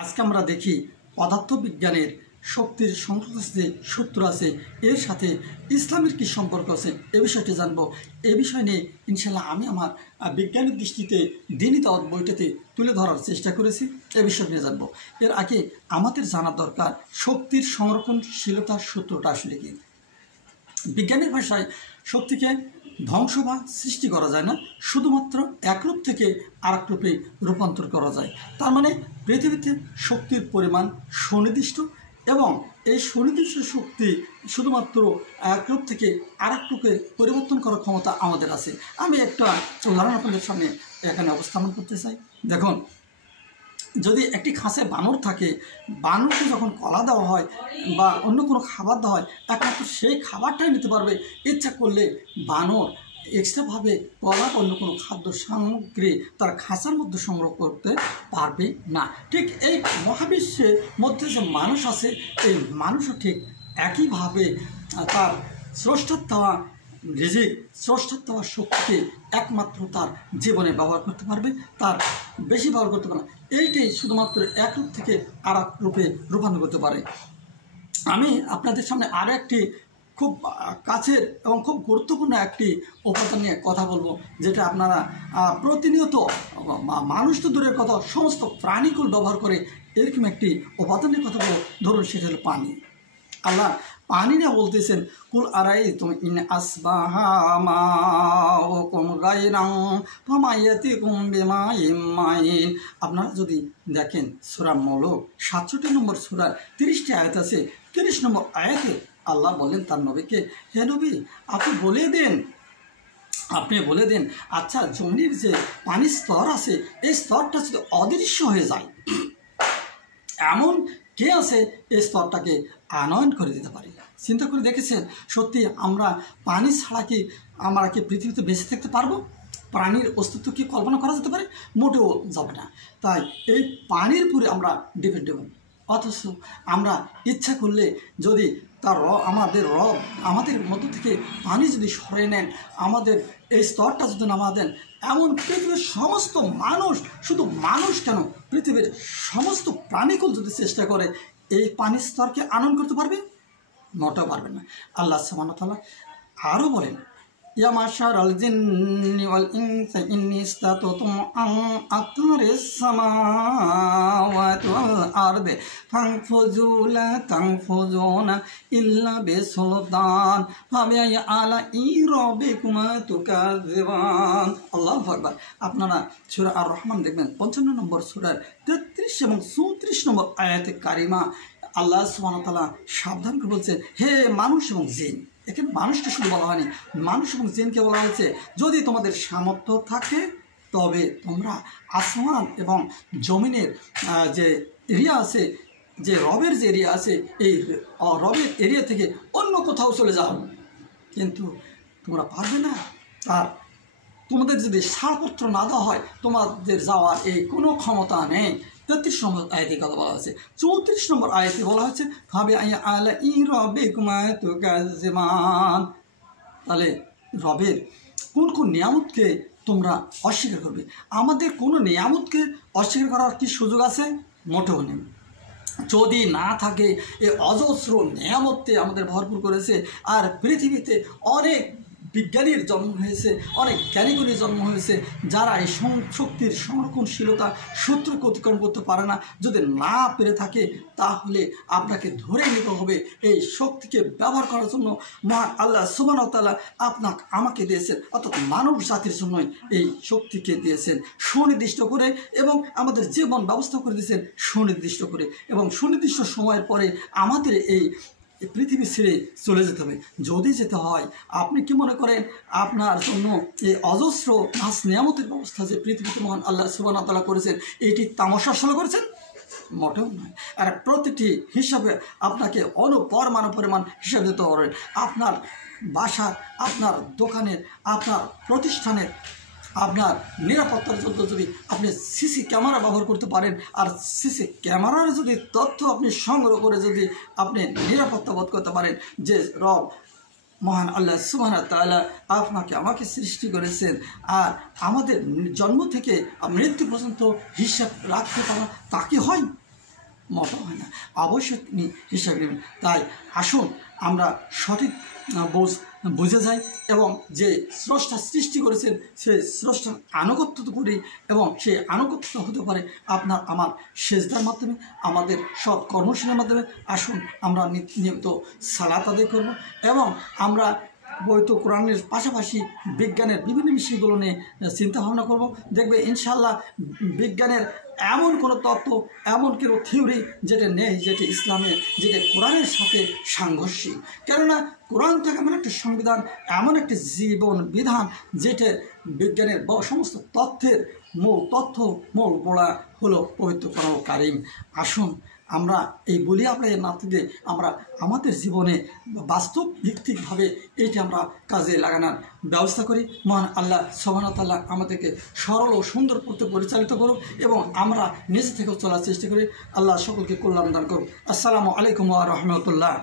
আজকে আমরা দেখি পদার্থবিজ্ঞানের শক্তির সংশ্লিষ্ট যে সূত্র আছে এর সাথে ইসলামের কি সম্পর্ক আছে এ বিষয়টি জানবো। এ বিষয় নিয়ে ইনশাল্লাহ আমি আমার বিজ্ঞানের দৃষ্টিতে দ্বীনি দাওয়াত বইটাতে তুলে ধরার চেষ্টা করেছি। এ বিষয় নিয়ে জানবো। এর আগে আমাদের জানা দরকার শক্তির সংরক্ষণশীলতার সূত্রটা আসলে কি। বিজ্ঞানের ভাষায় শক্তিকে ধ্বংস বা সৃষ্টি করা যায় না, শুধুমাত্র এক রূপ থেকে আরেক রূপে রূপান্তর করা যায়। তার মানে পৃথিবীতে শক্তির পরিমাণ সুনির্দিষ্ট এবং এই সুনির্দিষ্ট শক্তি শুধুমাত্র এক রূপ থেকে আরেক রূপে পরিবর্তন করার ক্ষমতা আমাদের আছে। আমি একটা উদাহরণ আপনাদের সামনে এখানে উপস্থাপন করতে চাই। দেখুন, যদি একটি খাঁচে বানর থাকে, বানরকে যখন কলা দেওয়া হয় বা অন্য কোনো খাবার দেওয়া হয়, একমাত্র সেই খাবারটাই নিতে পারবে। ইচ্ছা করলে বানর এক্সট্রাভাবে কলা অন্য কোনো খাদ্য সামগ্রী তার খাঁচার মধ্যে সংগ্রহ করতে পারবে না। ঠিক এই মহাবিশ্বের মধ্যে যে মানুষ আছে, এই মানুষও ঠিক একইভাবে তার স্রষ্টার দেওয়া রিজিক, স্রষ্টার দেওয়া শক্তিকে একমাত্র তার জীবনে ব্যবহার করতে পারবে, তার বেশি ব্যবহার করতে পারে না। এইটাই শুধুমাত্র এক রূপ থেকে আর এক রূপে রূপান্তর করতে পারে। আমি আপনাদের সামনে আরও একটি খুব কাছের এবং খুব গুরুত্বপূর্ণ একটি উপাদান নিয়ে কথা বলবো, যেটা আপনারা প্রতিনিয়ত মানুষ তো দূরের কথা, সমস্ত প্রাণীকুল ব্যবহার করে এরকম একটি উপাদান নিয়ে কথা বলবো। ধরুন, সেটা হলো পানি। আল্লাহ পানি না বলতেছেন, কুল আরাই তুমি ইন আসবাহা মাউকুম গায়রান ফামায়াতিকুম বিমাইন মাইন। আপনারা যদি দেখেন সূরা মুলক 67 নম্বর সূরার 30টি আয়াত আছে। 30 নম্বর আয়াতে আল্লাহ বলেন তার নবীকে, হে নবী, আপনি বলে দেন আচ্ছা, জমির যে পানির স্তর আছে এই স্তরটা যদি অদৃশ্য হয়ে যায়, এমন কে আছে এই স্তরটাকে আনয়ন করে দিতে পারে? চিন্তা করে দেখেছেন? সত্যি আমরা পানি ছাড়া কি আমরা কি পৃথিবীতে বেঁচে থাকতে পারবো? প্রাণীর অস্তিত্ব কি কল্পনা করা যেতে পারে? মোটেও যাবে না। তাই এই পানির উপরে আমরা ডিপেন্ডেবল। অথচ আমরা ইচ্ছা করলে যদি তার আমাদের মধ্য থেকে পানি যদি সরিয়ে নেন, আমাদের এই স্তরটা যদি নামা দেন, এমন পৃথিবীর সমস্ত মানুষ, শুধু মানুষ কেন, পৃথিবীর সমস্ত প্রাণীকুল যদি চেষ্টা করে এই পানির স্তরকে আনয়ন করতে পারবে? মোটেও পারবে না। আল্লাহ সুবহানাহু ওয়া তাআলা আরও বলেন, ইয়া মাশারাল জিন্নি ওয়াল ইনসি ইন্নী ইসতাতাতু আন আতরিস সামাওয়াতি ওয়াল আরদি ফানফুযু লা তানফুযুনা ইল্লা বিসুলতান ফাবিআই আলাই রাব্বিকুমা তুকাযিবান। আল্লাহু আকবার। আপনারা সূরা আর রহমান দেখবেন 55 নম্বর সূরার 33 এবং 34 নম্বর আয়াতে কারিমা আল্লাহ সুবহানাহু ওয়া তাআলা সাবধান করে বলছেন, হে মানুষ এবং জিন। এখানে মানুষকে শুধু বলা হয়নি, মানুষ এবং জিনকে বলা হয়েছে, যদি তোমাদের সামর্থ্য থাকে তবে তোমরা আসমান এবং জমিনের যে এরিয়া আছে, যে রবের যে এরিয়া আছে, এই রবের এরিয়া থেকে অন্য কোথাও চলে যাও। কিন্তু তোমরা পারবে না। আর তোমাদের যদি ছাড়পত্র না দেওয়া হয়, তোমাদের যাওয়ার এই কোনো ক্ষমতা নেই। 33 নম্বর আয়াতে কথা বলা হয়েছে। 34 নম্বর আয়াতে বলা হয়েছে, ফাবিআই আলাই রাব্বিকুমা তুকাযিবান। তাহলে রবের কোন কোন নিয়ামতকে তোমরা অস্বীকার করবে? আমাদের কোনো নিয়ামতকে অস্বীকার করার কি সুযোগ আছে? মোটেও নেই। যদি না থাকে, এই অজস্র নিয়ামতে আমাদের ভরপুর করেছে। আর পৃথিবীতে অনেক বিজ্ঞানীর জন্ম হয়েছে, অনেক জ্ঞানীগুলির জন্ম হয়েছে, যারা এই শক্তির সংরক্ষণশীলতা সূত্রকে অতিক্রম করতে পারে না। যদি না পেরে থাকে, তাহলে আপনাকে ধরে নিতে হবে এই শক্তিকে ব্যবহার করার জন্য মহান আল্লাহ সুবহানাহু ওয়া তাআলা আপনাকে আমাকে দিয়েছেন, অর্থাৎ মানব জাতির জন্যই এই শক্তিকে দিয়েছেন সুনির্দিষ্ট করে, এবং আমাদের জীবন ব্যবস্থা করে দিয়েছেন সুনির্দিষ্ট করে, এবং সুনির্দিষ্ট সময়ের পরে আমাদের এই পৃথিবী ছেড়ে চলে যেতে হবে। যদি যেতে হয়, আপনি কি মনে করেন আপনার জন্য এই অজস্র নাজ নিয়ামতের ব্যবস্থা যে পৃথিবীতে মহান আল্লাহ সুবহানাহু ওয়া তাআলা করেছেন, এটি তামাশা আসলে করেছেন? মোটেও নয়। আর প্রতিটি হিসাবে আপনাকে পরিমাণ হিসাব দিতে পারবেন। আপনার বাসার, আপনার দোকানের, আপনার প্রতিষ্ঠানের, আপনার নিরাপত্তার জন্য যদি আপনি সিসি ক্যামেরা ব্যবহার করতে পারেন, আর সিসি ক্যামেরার যদি তথ্য আপনি সংগ্রহ করে যদি আপনি নিরাপত্তা বোধ করতে পারেন যে রব মহান আল্লাহ সুবহানাহু ওয়া তাআলা আপনাকে আমাকে সৃষ্টি করেছেন, আর আমাদের জন্ম থেকে মৃত্যু পর্যন্ত হিসাব রাখতে পারা তা কি হয়? মোটেও হয় না, অবশ্যই তিনি হিসাব নেবেন। তাই আসুন আমরা সঠিক বুঝে যাই এবং যে স্রষ্টা সৃষ্টি করেছেন সেই স্রষ্টার আনুগত্য করি, এবং সেই আনুগত্য হতে পারে আপনার আমার সেজদার মাধ্যমে, আমাদের সৎ কর্মশীলের মাধ্যমে। আসুন আমরা নিয়মিত সালাত আদায় করব এবং আমরা বৈত কোরআনের পাশাপাশি বিজ্ঞানের বিভিন্ন বিষয়গুলো নিয়ে চিন্তা ভাবনা করব। দেখবে ইনশাল্লাহ বিজ্ঞানের এমন কোনো তত্ত্ব, এমন কোনো থিওরি যেটা নেই, যেটা ইসলামে, যেটা কোরআনের সাথে সাংঘর্ষিক। কেননা কোরআন তো এমন একটা সংবিধান, এমন একটি জীবন বিধান, যেটা বিজ্ঞানের সমস্ত তথ্যের মূল গোড়া হলো পবিত্র কোরআন কারীম। আসুন আমরা এই বলি আমরা না থেকে আমরা আমাদের জীবনে বাস্তব ভিত্তিকভাবে এটি আমরা কাজে লাগানোর ব্যবস্থা করি। মহান আল্লাহ সুবহানাহু ওয়া তাআলা আমাদেরকে সরল ও সুন্দর করতে পরিচালিত করুক এবং আমরা নিজে থেকেও চলার চেষ্টা করি। আল্লাহ সকলকে কল্যাণ দান করুক। আসসালামু আলাইকুম ওয়া রাহমাতুল্লাহ।